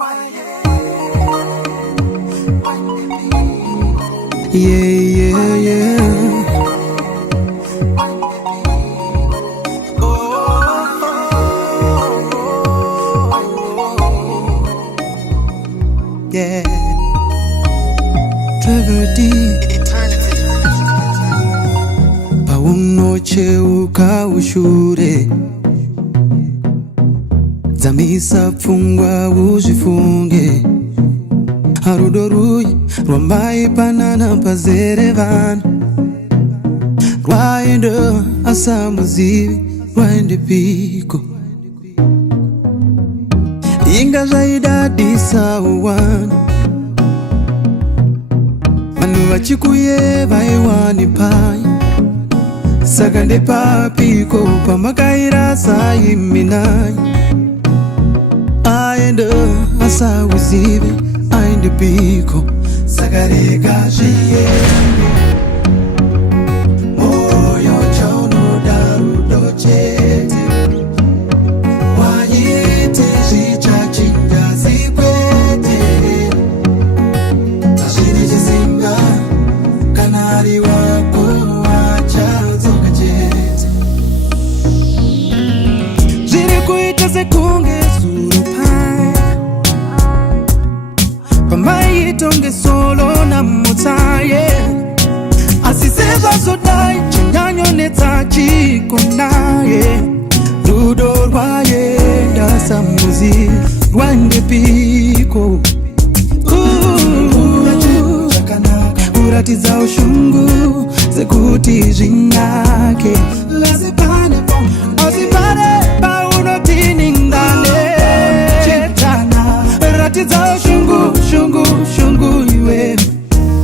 Yeah, yeah, yeah. Yeah. Trevor D. Paunoche ukawushure Zamisa pfungwa uzvifunge Harudo ruyi rwambai panana pazere vanhu Rwaende asamuzivi rwaende piko Inga zvaidadisawo vanhu Vanhu vachikuye vaiwani pai Saka ndepapiko pamakairasa imi nai Aende asauzive aende piko Saka rega zviende Moyo chaunoda rudo chete Wanyiti zvichachinja zikwete Azvine chisimba kana ari wako achadzoka chete Zviri kuita sekunge zuro pai Pamaitonge solo namutsaye Asi sevazodai chinyanyo netsachiko naye Rudo rwaenda samuzi rwaende piko Kuratidza ushungu sekuti zvinake Asipane paunotini ndane Ratidza ushungu, shungu, shungu iwe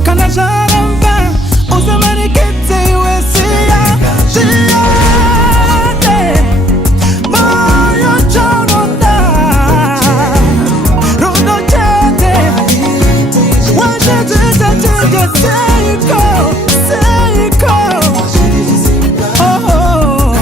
Kana zvaramba usamanekedze iwe siya Ziyade Moyo chaunoda Rudo chete Wachete chete seiko Seiko Oh oh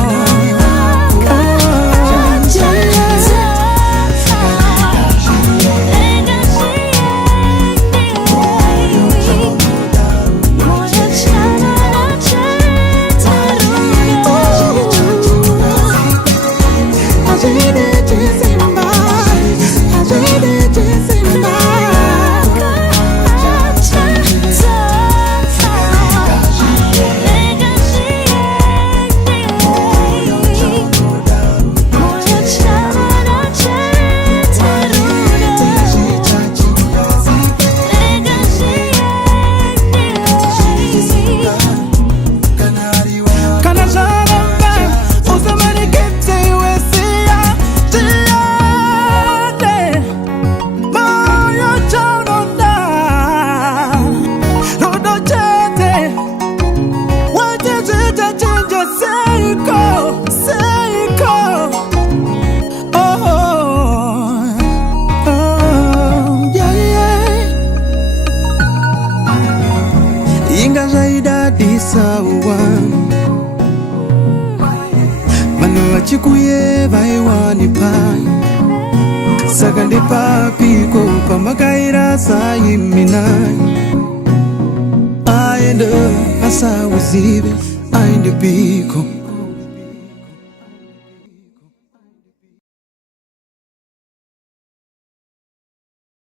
Inga zvaidadisawo vanhu vachikuye vaiwani pai Saka ndepapiko pamakairasa imi nai Aende asauzive aende piko